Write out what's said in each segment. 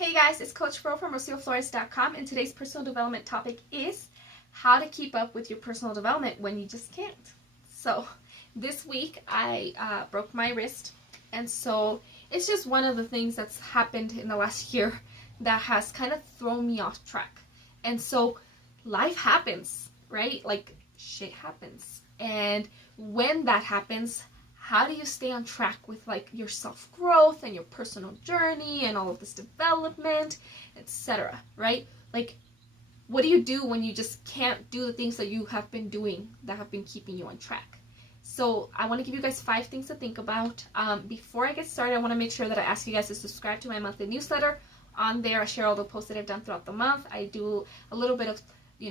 Hey guys, it's Coach Fro from RocioFlores.com, and today's personal development topic is how to keep up with your personal development when you just can't. So this week I broke my wrist, and so it's just one of the things that's happened in the last year that has kind of thrown me off track. And so life happens, right? Like shit happens. And when that happens, how do you stay on track with like your self-growth and your personal journey and all of this development, etc., right? Like, what do you do when you just can't do the things that you have been doing that have been keeping you on track? So I want to give you guys 5 things to think about. Before I get started, I want to make sure that I ask you guys to subscribe to my monthly newsletter. On there, I share all the posts that I've done throughout the month. I do a little bit of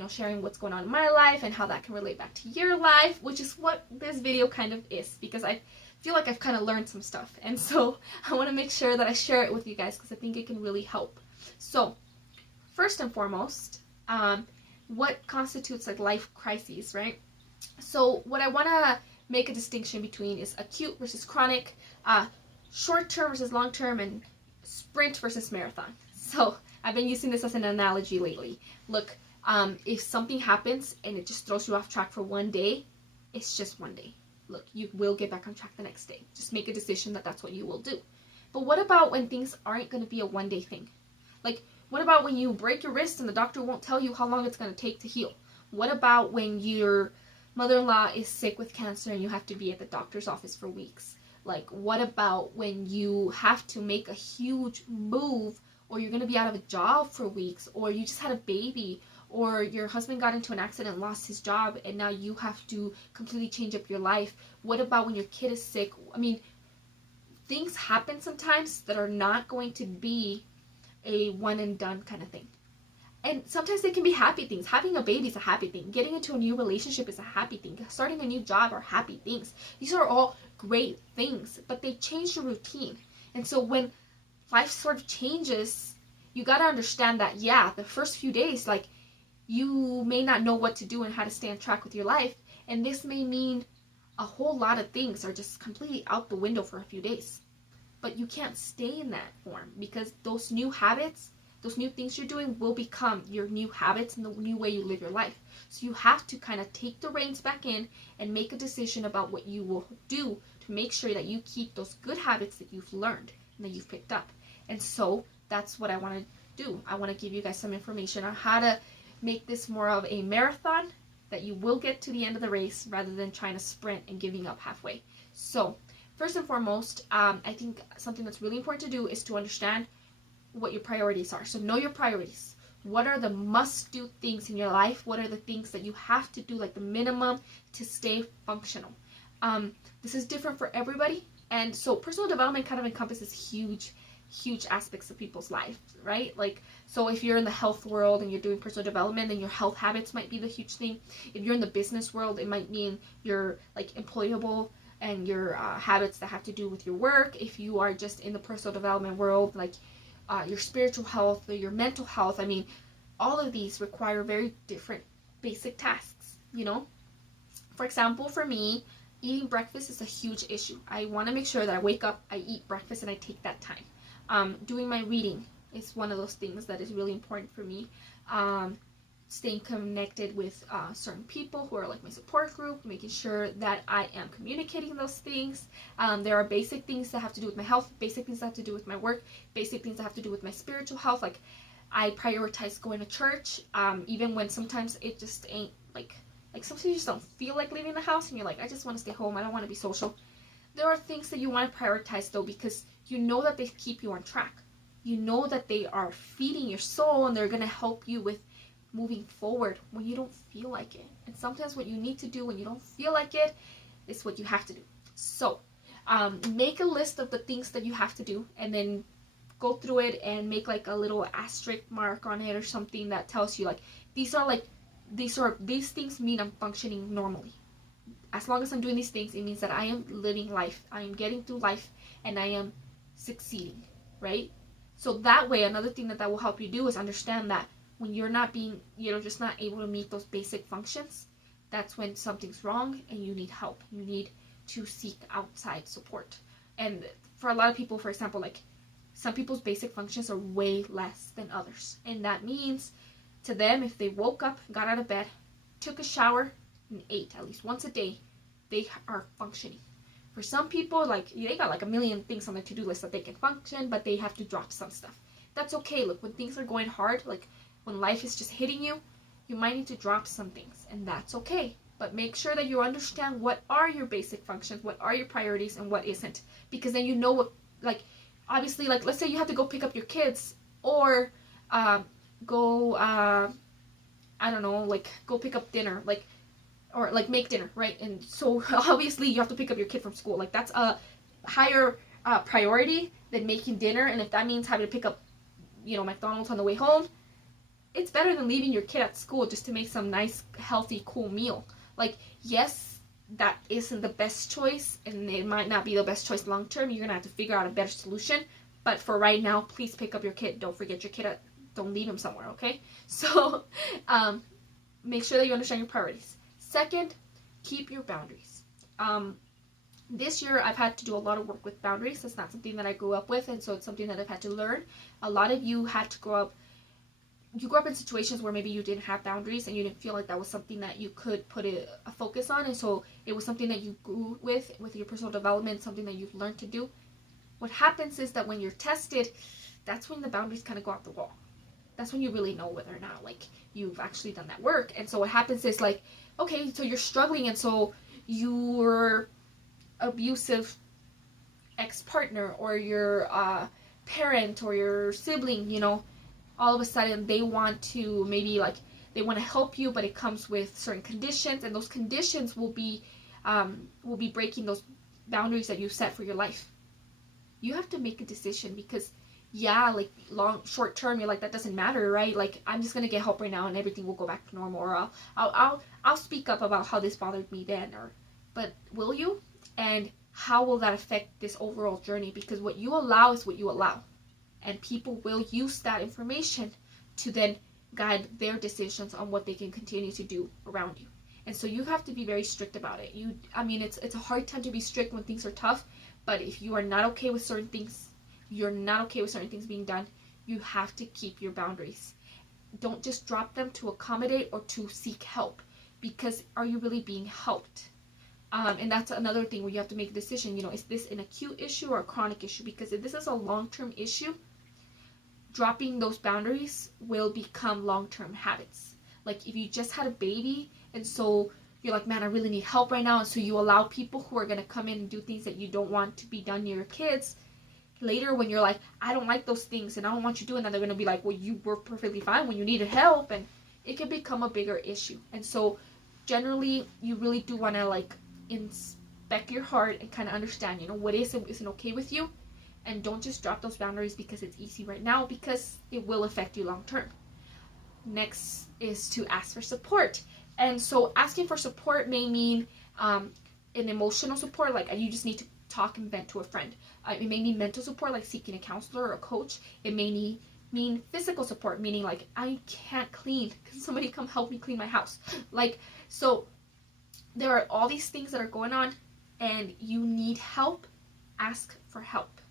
sharing what's going on in my life and how that can relate back to your life, which is what this video kind of is, because I feel like I've kind of learned some stuff, and so I want to make sure that I share it with you guys because I think it can really help. So first and foremost, what constitutes like life crises, right? So what I want to make a distinction between is acute versus chronic, short-term versus long-term, and sprint versus marathon. So I've been using this as an analogy lately. Look, if something happens and it just throws you off track for one day, it's just one day. Look, you will get back on track the next day. Just make a decision that that's what you will do. But what about when things aren't going to be a one-day thing? Like, what about when you break your wrist and the doctor won't tell you how long it's going to take to heal? What about when your mother-in-law is sick with cancer and you have to be at the doctor's office for weeks? Like, what about when you have to make a huge move, or you're going to be out of a job for weeks, or you just had a baby, or your husband got into an accident and lost his job and now you have to completely change up your life? What about when your kid is sick? I mean, things happen sometimes that are not going to be a one and done kind of thing. And sometimes they can be happy things. Having a baby is a happy thing. Getting into a new relationship is a happy thing. Starting a new job are happy things. These are all great things, but they change your routine. And so when life sort of changes, you got to understand that, yeah, the first few days, like, you may not know what to do and how to stay on track with your life, and this may mean a whole lot of things are just completely out the window for a few days. But you can't stay in that form, because those new habits, those new things you're doing will become your new habits and the new way you live your life. So you have to kind of take the reins back in and make a decision about what you will do to make sure that you keep those good habits that you've learned and that you've picked up. And so that's what I want to do. I want to give you guys some information on how to make this more of a marathon that you will get to the end of the race rather than trying to sprint and giving up halfway. So first and foremost, I think something that's really important to do is to understand what your priorities are. So know your priorities. What are the must-do things in your life? What are the things that you have to do, like the minimum, to stay functional? This is different for everybody, and so personal development kind of encompasses huge aspects of people's lives, right? Like, so if you're in the health world and you're doing personal development, then your health habits might be the huge thing. If you're in the business world, it might mean you're like employable and your habits that have to do with your work. If you are just in the personal development world, like your spiritual health or your mental health, I mean, all of these require very different basic tasks, For example, for me, eating breakfast is a huge issue. I want to make sure that I wake up, I eat breakfast, and I take that time. Doing my reading is one of those things that is really important for me. Staying connected with certain people who are like my support group, making sure that I am communicating those things. There are basic things that have to do with my health, basic things that have to do with my work, basic things that have to do with my spiritual health. Like, I prioritize going to church, even when sometimes it just ain't like sometimes you just don't feel like leaving the house and you're like, I just want to stay home, I don't want to be social. There are things that you want to prioritize though, because you know that they keep you on track. You know that they are feeding your soul and they're going to help you with moving forward when you don't feel like it. And sometimes what you need to do when you don't feel like it is what you have to do. So make a list of the things that you have to do, and then go through it and make like a little asterisk mark on it or something that tells you like these things mean I'm functioning normally. As long as I'm doing these things, it means that I am living life, I am getting through life, and I am succeeding, right? So that way, another thing that will help you do is understand that when you're not being, just not able to meet those basic functions, that's when something's wrong and you need help. You need to seek outside support. And for a lot of people, for example, like Some people's basic functions are way less than others. And that means to them, if they woke up, got out of bed, took a shower, and ate at least once a day, they are functioning. For some people, like, they got like a million things on their to-do list that they can function, but they have to drop some stuff. That's okay. Look, when things are going hard, like when life is just hitting you, you might need to drop some things, and that's okay. But make sure that you understand what are your basic functions, what are your priorities, and what isn't. Because then you know what, like, obviously, like, let's say you have to go pick up your kids, or go, I don't know, like, go pick up dinner, like, or like make dinner, right? And so obviously you have to pick up your kid from school. Like, that's a higher priority than making dinner. And if that means having to pick up, McDonald's on the way home, it's better than leaving your kid at school just to make some nice, healthy, cool meal. Like, yes, that isn't the best choice, and it might not be the best choice long term. You're gonna have to figure out a better solution. But for right now, please pick up your kid. Don't forget your kid. Don't leave him somewhere, okay? So make sure that you understand your priorities. Second, keep your boundaries. This year, I've had to do a lot of work with boundaries. That's not something that I grew up with, and so it's something that I've had to learn. A lot of you had to grow up. You grew up in situations where maybe you didn't have boundaries and you didn't feel like that was something that you could put a focus on, and so it was something that you grew with your personal development, something that you've learned to do. What happens is that when you're tested, that's when the boundaries kind of go off the wall. That's when you really know whether or not, like, you've actually done that work. And so what happens is, like, okay, so you're struggling, and so your abusive ex-partner or your parent or your sibling, all of a sudden they want to maybe, like, they want to help you, but it comes with certain conditions, and those conditions will be breaking those boundaries that you set for your life. You have to make a decision, because like, short term, you're like, that doesn't matter, right? Like, I'm just gonna get help right now and everything will go back to normal, or I'll speak up about how this bothered me then, but will you? And how will that affect this overall journey? Because what you allow is what you allow, and people will use that information to then guide their decisions on what they can continue to do around you. And so you have to be very strict about it. It's a hard time to be strict when things are tough, but if you are not okay with certain things, you're not okay with certain things being done, you have to keep your boundaries. Don't just drop them to accommodate or to seek help, because are you really being helped? And that's another thing where you have to make a decision, is this an acute issue or a chronic issue? Because if this is a long-term issue, dropping those boundaries will become long-term habits. Like, if you just had a baby and so you're like, man, I really need help right now, and so you allow people who are going to come in and do things that you don't want to be done near your kids, later when you're like, I don't like those things and I don't want you doing that, they're going to be like, well, you were perfectly fine when you needed help, and it can become a bigger issue. And so generally you really do want to, like, inspect your heart and kind of understand, what isn't okay with you, and don't just drop those boundaries because it's easy right now, because it will affect you long term. Next is to ask for support. And so asking for support may mean an emotional support, like you just need to talk and vent to a friend. It may mean mental support, like seeking a counselor or a coach. It may mean physical support, meaning like, I can't clean, can somebody come help me clean my house? Like, so there are all these things that are going on and you need help. Ask for help.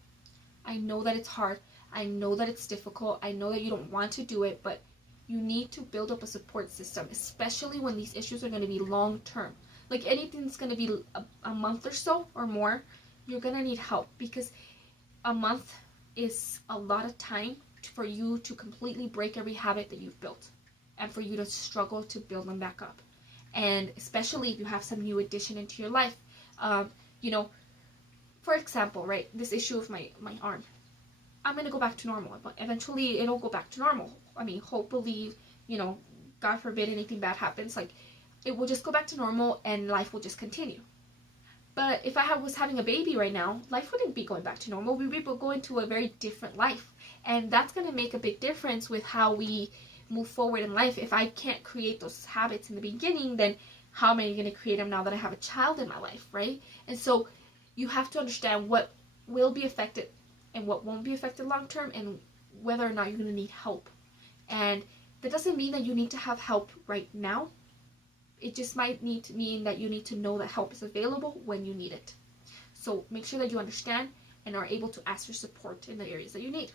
I know that it's hard. I know that it's difficult. I know that you don't want to do it, but you need to build up a support system, especially when these issues are going to be long term. Like, anything that's going to be a month or so or more, you're going to need help, because a month is a lot of time for you to completely break every habit that you've built, and for you to struggle to build them back up. And especially if you have some new addition into your life. For example, right, this issue of my arm. I'm going to go back to normal, but eventually it'll go back to normal. I mean, hopefully, God forbid anything bad happens, like, it will just go back to normal and life will just continue. But if I was having a baby right now, life wouldn't be going back to normal. We'd be going to a very different life. And that's going to make a big difference with how we move forward in life. If I can't create those habits in the beginning, then how am I going to create them now that I have a child in my life, right? And so you have to understand what will be affected and what won't be affected long term, and whether or not you're going to need help. And that doesn't mean that you need to have help right now. It just might mean that you need to know that help is available when you need it. So make sure that you understand, and are able to ask for support in the areas that you need.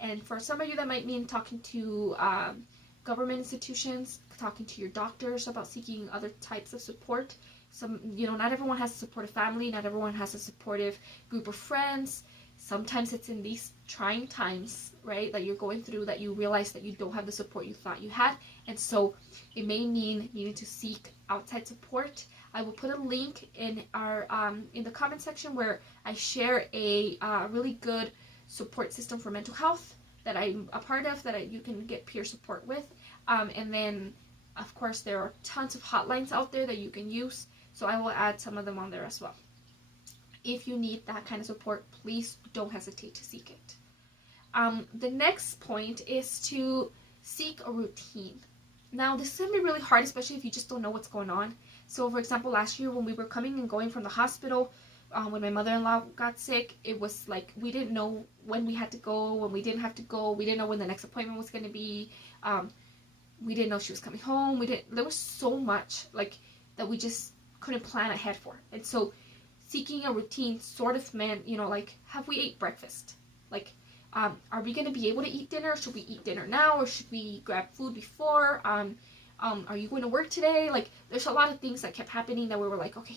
And for some of you, that might mean talking to government institutions, talking to your doctors about seeking other types of support. Not everyone has a supportive family, not everyone has a supportive group of friends. Sometimes it's in these trying times, right, that you're going through, that you realize that you don't have the support you thought you had. And so it may mean you need to seek outside support. I will put a link in our in the comment section where I share a really good support system for mental health that I'm a part of, that you can get peer support with. And then, of course, there are tons of hotlines out there that you can use. So I will add some of them on there as well. If you need that kind of support, please don't hesitate to seek it. The next point is to seek a routine. Now, this is going to be really hard, especially if you just don't know what's going on. So, for example, last year when we were coming and going from the hospital, when my mother-in-law got sick, it was like we didn't know when we had to go, when we didn't have to go. We didn't know when the next appointment was going to be. We didn't know she was coming home. There was so much that we just couldn't plan ahead for. And so seeking a routine sort of meant, have we ate breakfast? Are we going to be able to eat dinner? Should we eat dinner now, or should we grab food before? Are you going to work today? There's a lot of things that kept happening that we were like, okay,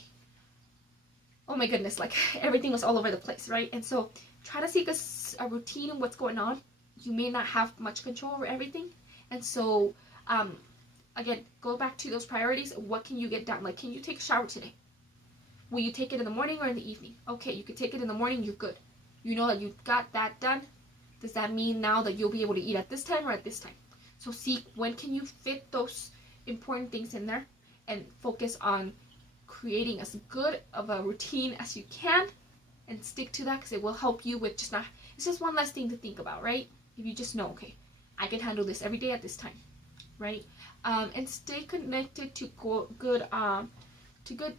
oh my goodness, everything was all over the place, right? And so try to seek a routine in what's going on. You may not have much control over everything. And so, again, go back to those priorities. What can you get done? Can you take a shower today? Will you take it in the morning or in the evening? Okay, you could take it in the morning, you're good. You know that you got that done. Does that mean now that you'll be able to eat at this time or at this time? So see, when can you fit those important things in there and focus on creating as good of a routine as you can and stick to that, because it will help you with it's just one less thing to think about, right? If you just know, okay, I can handle this every day at this time, right? And stay connected to good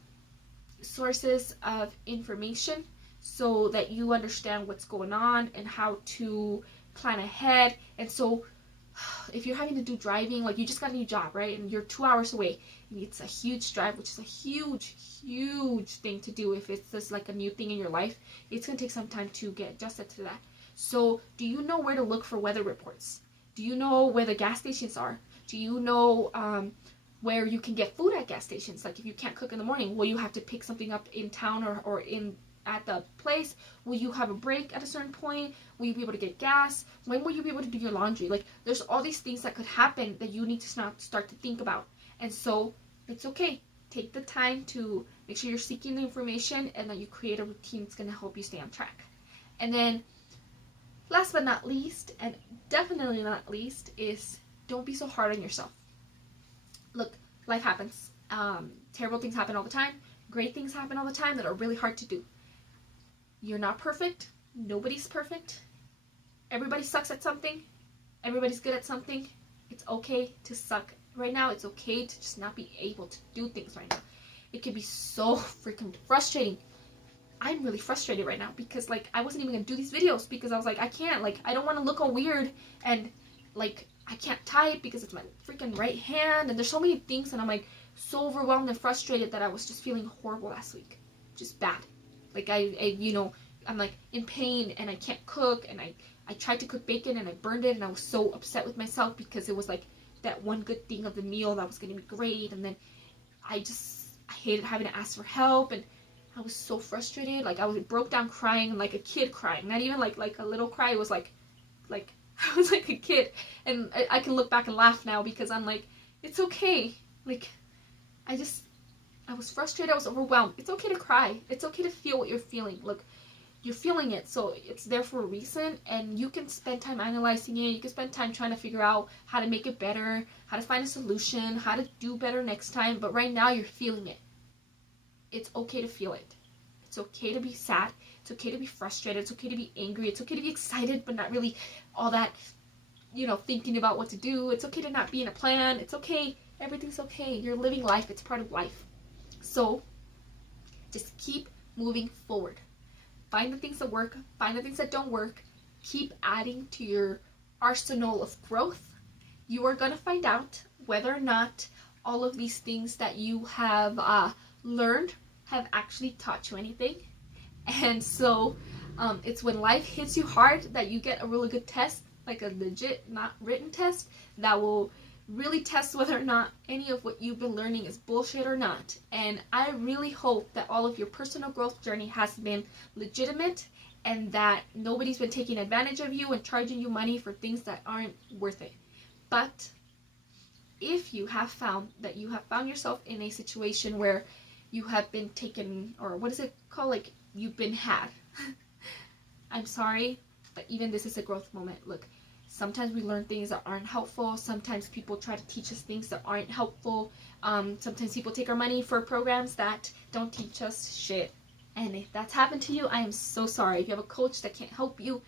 sources of information so that you understand what's going on and how to plan ahead. And so if you're having to do driving, you just got a new job, right? And you're 2 hours away, and it's a huge drive, which is a huge thing to do. If it's just a new thing in your life, it's going to take some time to get adjusted to that. So do you know where to look for weather reports? Do you know where the gas stations are? Do you know where you can get food at gas stations? If you can't cook in the morning, will you have to pick something up in town or at the place? Will you have a break at a certain point? Will you be able to get gas? When will you be able to do your laundry? There's all these things that could happen that you need to start to think about. And so it's okay. Take the time to make sure you're seeking the information and that you create a routine that's going to help you stay on track. And then last but not least, and definitely not least, is don't be so hard on yourself. Look, life happens. Terrible things happen all the time. Great things happen all the time that are really hard to do. You're not perfect. Nobody's perfect. Everybody sucks at something. Everybody's good at something. It's okay to suck right now. It's okay to just not be able to do things right now. It can be so freaking frustrating. I'm really frustrated right now because I wasn't even gonna do these videos because I was I can't, I don't want to look all weird, and I can't type because it's my freaking right hand, and there's so many things, and I'm so overwhelmed and frustrated that I was just feeling horrible last week. Just bad. I'm in pain and I can't cook, and I tried to cook bacon and I burned it, and I was so upset with myself because it was that one good thing of the meal that was going to be great, and then I hated having to ask for help, and I was so frustrated. I broke down crying like a kid crying, not even like a little cry. It was like I was like a kid, and I can look back and laugh now because I'm it's okay. I was frustrated. I was overwhelmed. It's okay to cry. It's okay to feel what you're feeling. Look, you're feeling it, so it's there for a reason, and you can spend time analyzing it. You can spend time trying to figure out how to make it better, how to find a solution, how to do better next time. But right now, you're feeling it. It's okay to feel it. It's okay to be sad. It's okay to be frustrated. It's okay to be angry. It's okay to be excited, but not really all that, thinking about what to do. It's okay to not be in a plan. It's okay. Everything's okay. You're living life. It's part of life. So just keep moving forward. Find the things that work. Find the things that don't work. Keep adding to your arsenal of growth. You are going to find out whether or not all of these things that you have learned have actually taught you anything. And so It's when life hits you hard that you get a really good test, like a legit, not written test, that will really test whether or not any of what you've been learning is bullshit or not. And I really hope that all of your personal growth journey has been legitimate and that nobody's been taking advantage of you and charging you money for things that aren't worth it. But if you have found that you have found yourself in a situation where you have been taken, or what is it called, like you've been had, I'm sorry, but even this is a growth moment. Look, sometimes we learn things that aren't helpful. Sometimes people try to teach us things that aren't helpful. Sometimes people take our money for programs that don't teach us shit. And if that's happened to you, I am so sorry. If you have a coach that can't help you,